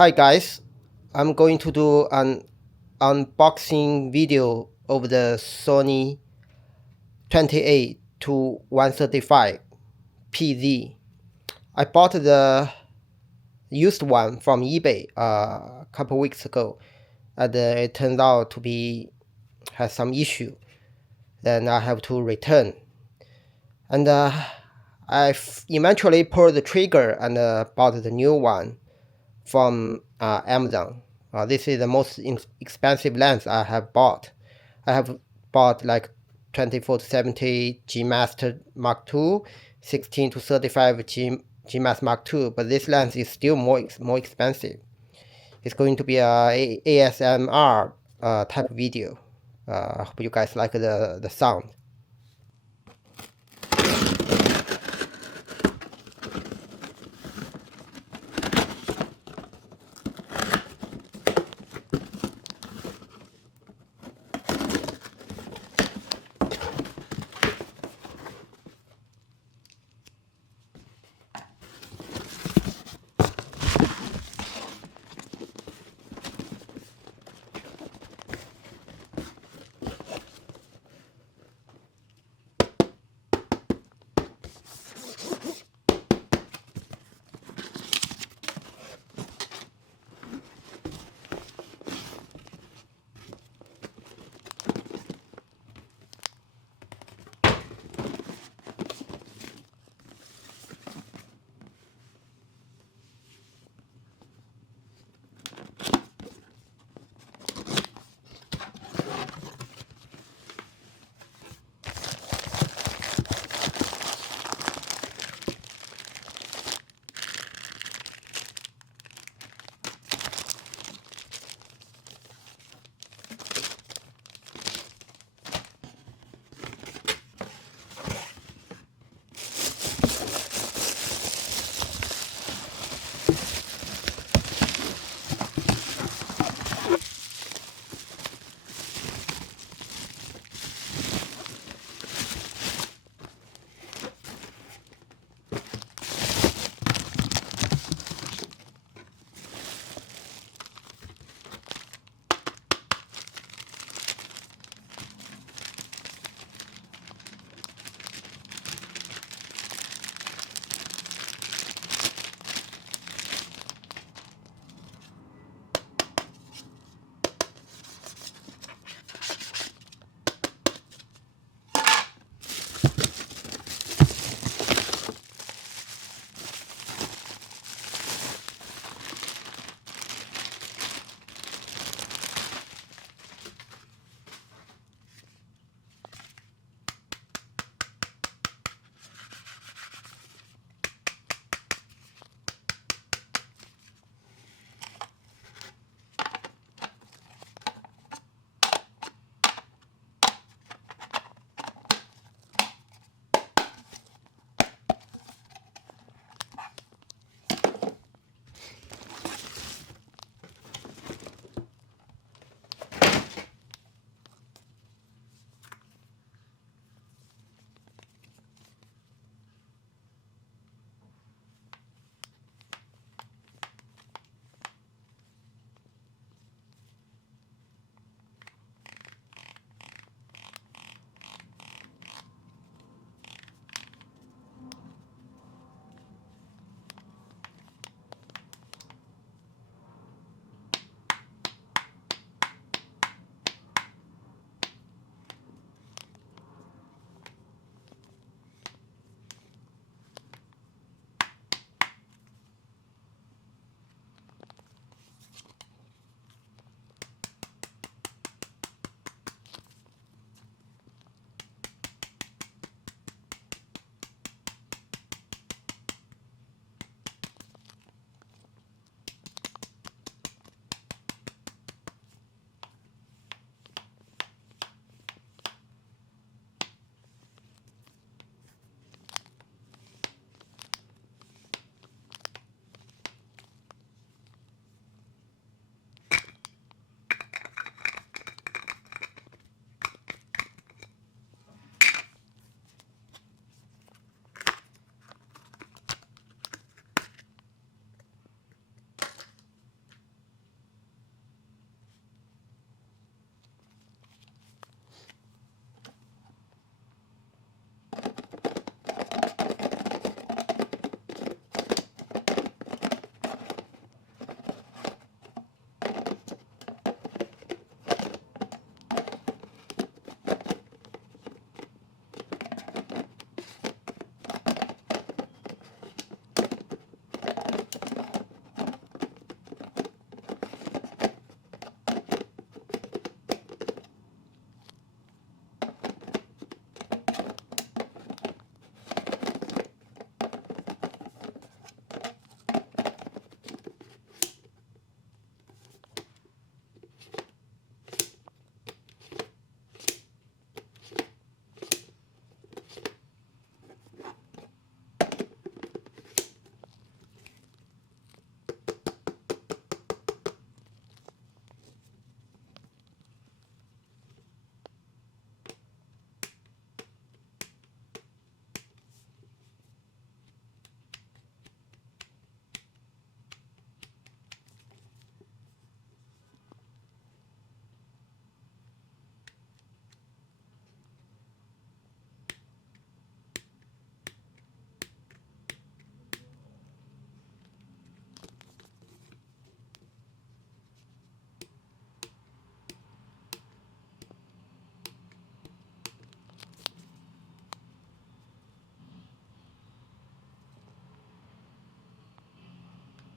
Hi guys, I'm going to do an unboxing video of the Sony 28-135 PZ. I bought the used one from eBay a couple weeks ago, and it turns out to be has some issue. Then I have to return, and I eventually pulled the trigger and bought the new one from Amazon. This is the most expensive lens I have bought. I have bought like 24-70 G Master Mark II, 16-35 G Master Mark II, but this lens is still more expensive. It's going to be a ASMR type video. I hope you guys like the sound.